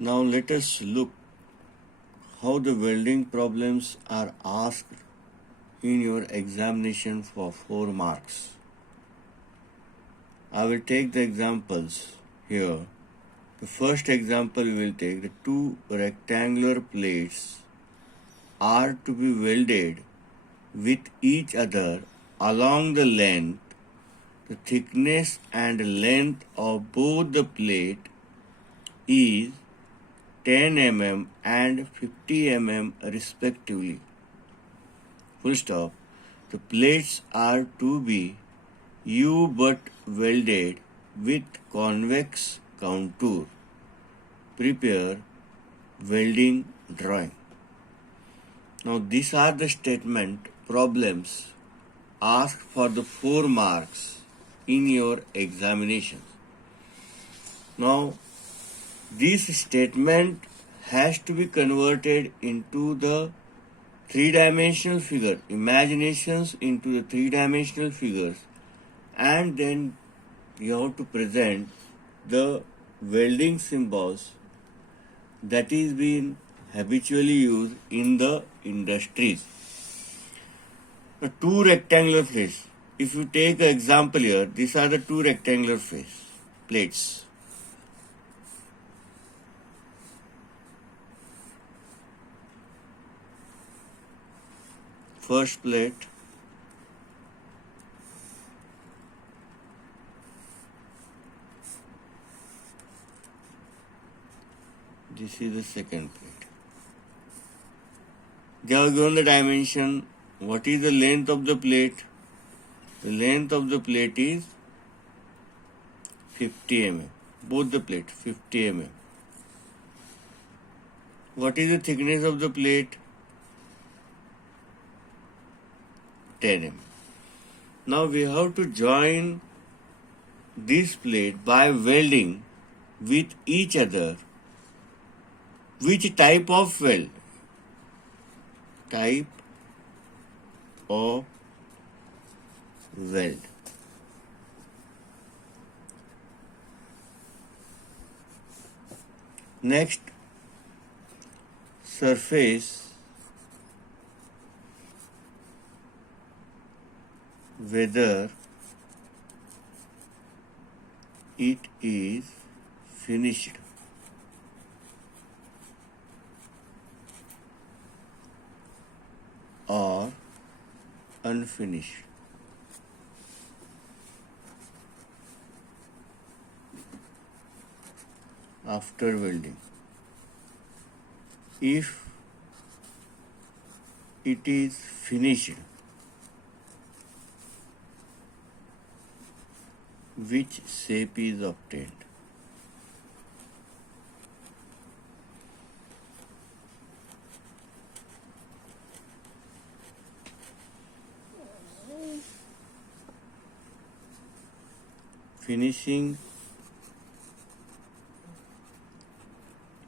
Now let us look how the welding problems are asked in your examination for 4 marks. I will take the examples here. The first example we will take, the two rectangular plates are to be welded with each other along the length. The thickness and length of both the plate is 10 mm and 50 mm respectively. Full stop. The plates are to be U-butt welded with convex contour. Prepare welding drawing. Now these are the statement problems asked for the 4 marks in your examination. Now this statement has to be converted into the three-dimensional figure, imaginations into the three-dimensional figures, and then you have to present the welding symbols that is being habitually used in the industries. The two rectangular plates. If you take an example here, these are the two rectangular plates. First plate, this is the second plate. They have given the dimension. What is the length of the plate? The length of the plate is 50 mm. Both the plate 50 mm. What is the thickness of the plate? 10 mm. Now we have to join this plate by welding with each other. Which type of weld? Type of weld. Next, surface whether it is finished. Or unfinished. After welding. If it is finished, which shape is obtained? Finishing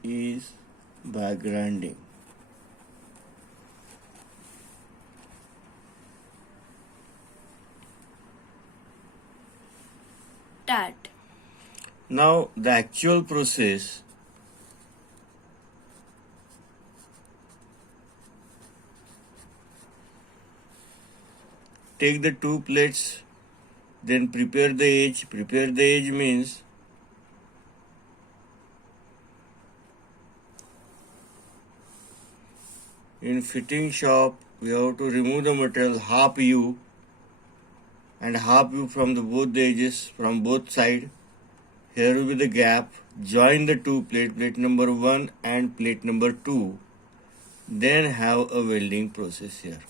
is by grinding. Start. Now the actual process. Take the two plates, then prepare the edge. Prepare the edge means in fitting shop we have to remove the material half U and half U from both the edges from both sides. Here will be the gap. Join the two plate number 1 and plate number 2. Then have a welding process here.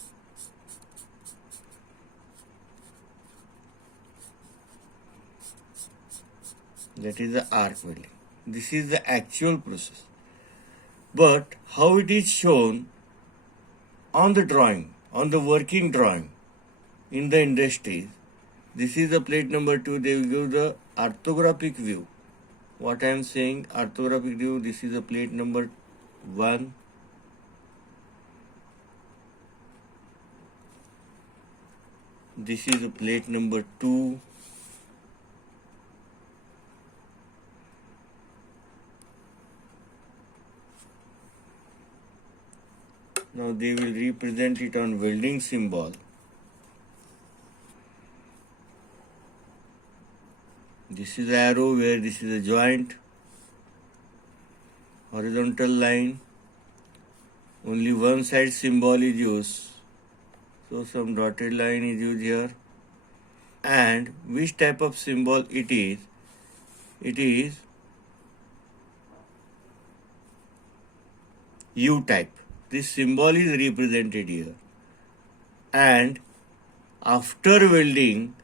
That is the arc welding. This is the actual process. But how it is shown on the drawing, on the working drawing in the industry, this is the plate number 2. They will give the orthographic view. What I am saying, orthographic view, this is the plate number 1. This is the plate number 2. Now they will represent it on welding symbol. This is arrow where this is a joint, horizontal line, only one side symbol is used, so some dotted line is used here. And which type of symbol it is? It is U type. This symbol is represented here. And after welding,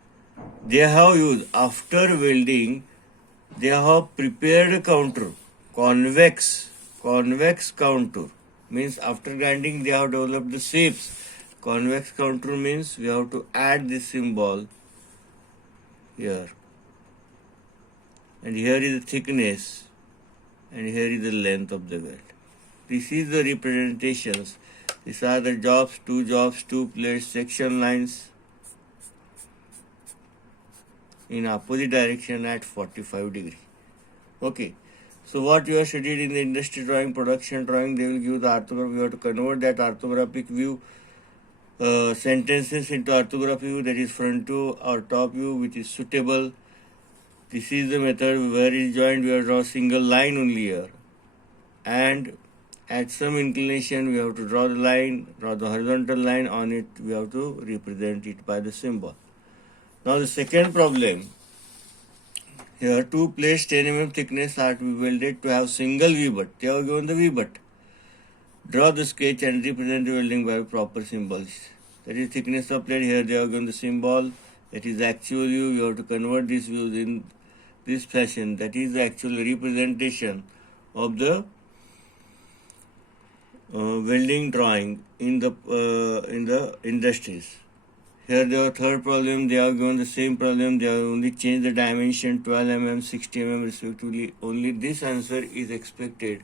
they have prepared counter, convex counter. Means after grinding they have developed the shapes. Convex counter means we have to add this symbol here. And here is the thickness and here is the length of the weld. This is the representations. These are the jobs, two plates, section lines in opposite direction at 45 degree. Okay. So what you have studied in the industry drawing, production drawing, they will give the orthography. You have to convert that orthographic view sentences into orthographic view, that is front view or top view, which is suitable. This is the method where is joint, we have to draw single line only here. And at some inclination we have to draw the line, draw the horizontal line on it, we have to represent it by the symbol. Now the second problem, here two plates 10 mm thickness are to be welded to have single V-butt. They have given the V-butt. Draw the sketch and represent the welding by proper symbols. That is thickness of plate, here they have given the symbol, that is actual view, you have to convert this view in this fashion, that is the actual representation of the welding drawing in the industries. Here the third problem, they have given the same problem, they have only changed the dimension 12 mm, 60 mm respectively. Only this answer is expected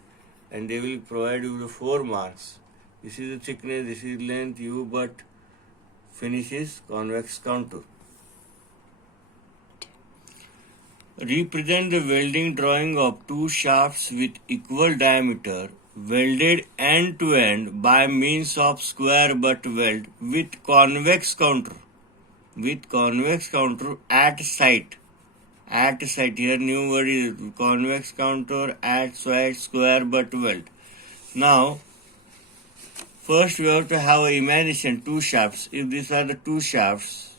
and they will provide you the 4 marks. This is the thickness, this is length, U-butt, finish is convex contour. Represent the welding drawing of two shafts with equal diameter welded end to end by means of square butt weld with convex counter at site. Here new word is convex counter at site, square butt weld. Now first we have to have a imagination two shafts. If these are the two shafts,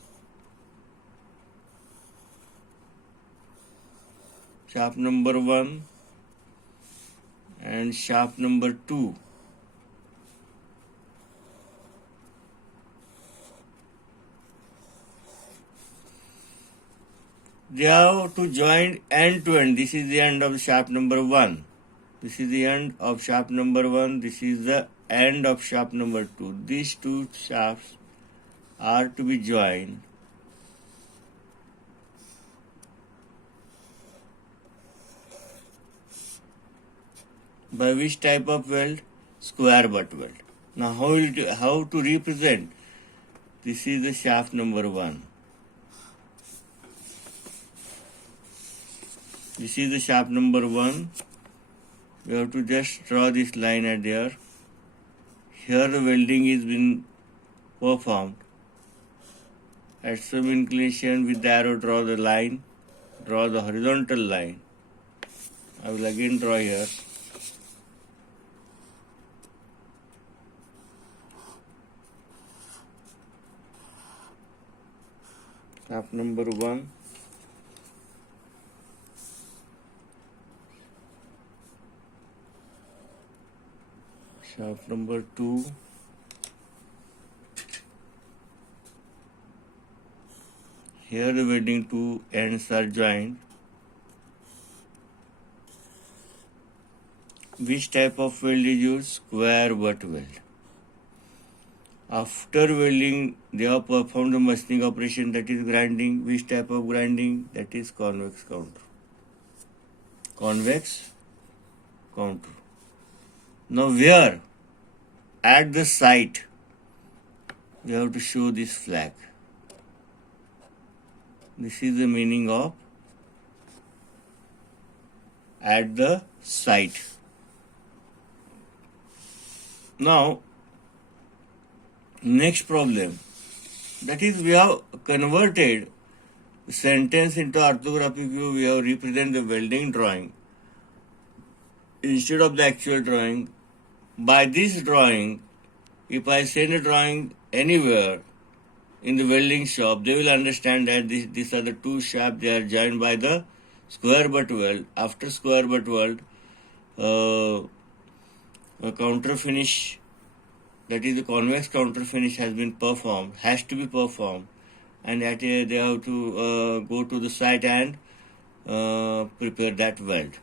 shaft number 1 and shaft number 2. They have to join end to end. This is the end of shaft number 1. This is the end of shaft number 1. This is the end of shaft number 2. These two shafts are to be joined by which type of weld? Square butt weld. Now how to represent? This is the shaft number 1. This is the shaft number 1. We have to just draw this line at there. Here the welding is been performed. At some inclination with the arrow draw the line, draw the horizontal line. I will again draw here. Shaft number 1. Shaft number 2. Here the welding two ends are joined. Which type of weld is used? Square butt weld. After welding, they have performed the machining operation, that is grinding. Which type of grinding? That is convex counter. Convex counter. Now where? At the site, we have to show this flag. This is the meaning of at the site. Now, Next problem, that is, we have converted the sentence into orthographic view. We have represented the welding drawing instead of the actual drawing. By this drawing, if I send a drawing anywhere in the welding shop, they will understand that these are the two shafts. They are joined by the square butt weld. After square butt weld, a counter finish, that is the convex counter finish, has to be performed, and that they have to go to the site and prepare that weld.